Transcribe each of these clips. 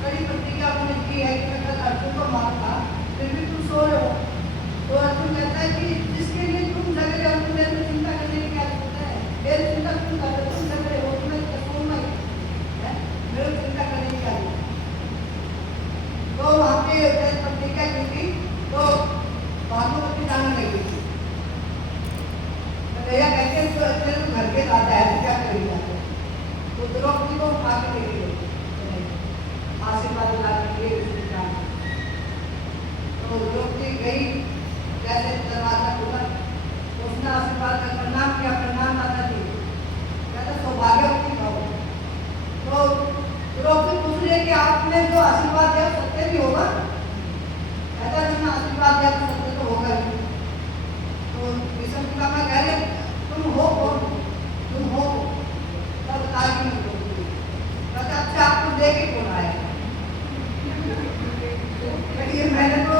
कड़ी प्रतिज्ञा आपने की है कि मैं कल अर्जुन को मारूंगा, फिर भी तुम सो रहे हो। तो अर्जुन कहता है कि जिसके लिए तुम जग रहे हो, तुम्हें तो चिंता करने की क्या जरूरत है? मेरी चिंता तुम कर रहे हो, तुम जग रहे हो, तुम्हें सोना ही है, मेरे को चिंता करने की क्या जरूरत है? तो वहाँ पे प्रतिज्ञा की थी, तो भानुमती जाने लगी थी। भैया कहते हैं तो तेरे को घर के दादा है, तो क्या करेगा? तो द्रौपदी को उठा के लेके गए आशीर्वाद दिलाने के लिए रिश्तेदार। तो द्रौपदी गई, जैसे दरवाजा खुला तो उसने आशीर्वाद का प्रणाम किया, प्रणाम दादाजी, कहते सौभाग्यवती भव। तो द्रौपदी पूछ रही है कि आपने जो आशीर्वाद दिया सत्य भी होगा? कहता है मैंने आशीर्वाद दिया तो सत्य तो होगा ही। तो भीष्म पितामह कह रहे तुम हो कौन? तुम हो तब ताकि कहते अच्छा आपको दे के कौन आया? कहिए मैंने तो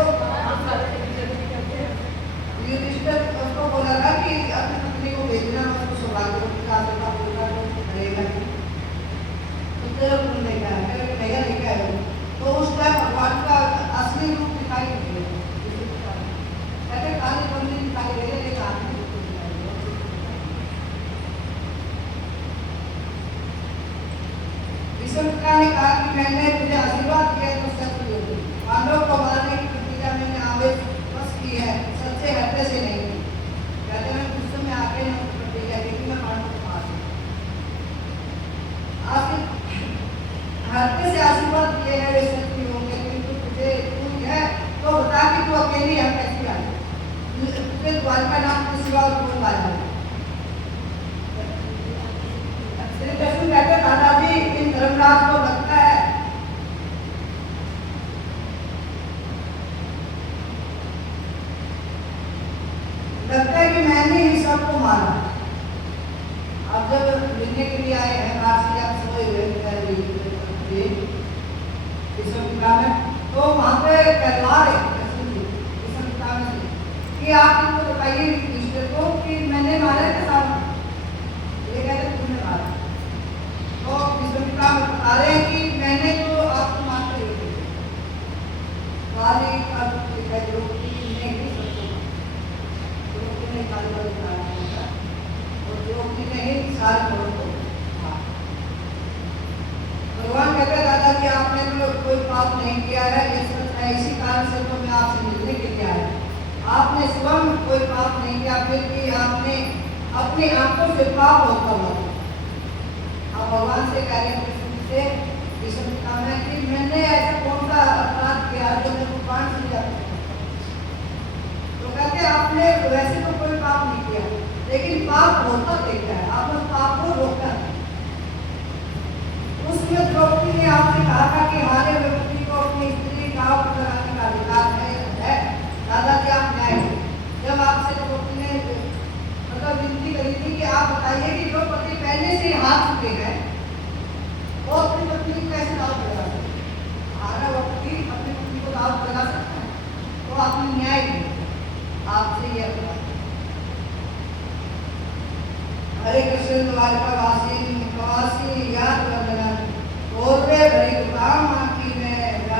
युधिष्ठिर उसको बोला था कि अपनी पत्नी को भेजना, उसको सौभाग्यवती का आशीर्वाद बोलना तो रहेगा। तो तेरा कौन लेके आया? मेरे भैया लेके आए। तो उस टाइम भगवान का असली रूप दिखाई नहीं दिया। कहते काली बंदी दिखाई दे रही है, आदमी ने कहा कि मैंने तुझे आशीर्वाद दिया तो सत्य बोल। पांडव को मारने की प्रतिज्ञा मैंने आवेश बस की है, सच्चे हृदय से नहीं। कहते मैं गुस्से में आके प्रतिज्ञा की मैं पांडव को मार हृदय से आशीर्वाद दिए हैं वे सत्य होंगे, किंतु तुझे तू है तो बता कि तू अकेली है कैसी आई? तुझे द्वारका नाम के सिवा और कौन बाजा? श्री कृष्ण कहते दादाजी इन धर्मराज को लगता है कि मैंने ही सबको मारा। अब जब मिलने के लिए आए हैं काशी, आप सोए हुए तो वहां पे तलवार है कि आप इनको बताइए युधिष्ठिर को कि मैंने मारा के साथ, ये कहते तुमने मारा। तो विश्वमित्रामह बता रहे हैं कि मैंने तो आपको मारते हुए काली का द्रौपदी ने ही सबको द्रौपदी ने काली का बताया और द्रौपदी ने ही सारे लोगों को मारा। भगवान कहते हैं दादाजी आपने तो कोई पाप नहीं किया है, ये सच है, इसी कारण से तो मैं आपसे मिलने के लिए आया। आपने स्वयं कोई पाप नहीं किया, फिर भी आपने अपनी आंखों से पाप होता हुआ। अब भगवान से कह रहे हैं कृष्ण से भीष्म पितामह कि मैंने ऐसा कौन सा अपराध किया जो मेरे को प्राण से जाता? तो कहते आपने वैसे तो कोई पाप नहीं किया, लेकिन पाप होता देखा है, आपने पाप को रोका। उसमें द्रौपदी ने आपसे कहा था कि हमारे व्यक्ति को अपनी स्त्री गांव पर लगाने का अधिकार है। दादाजी आप न्याय करें। जब आपसे द्रौपदी ने मतलब विनती करी थी कि आप बताइए कि जो पति पहले से हाथ चुके हैं वो अपनी पत्नी को कैसे दाव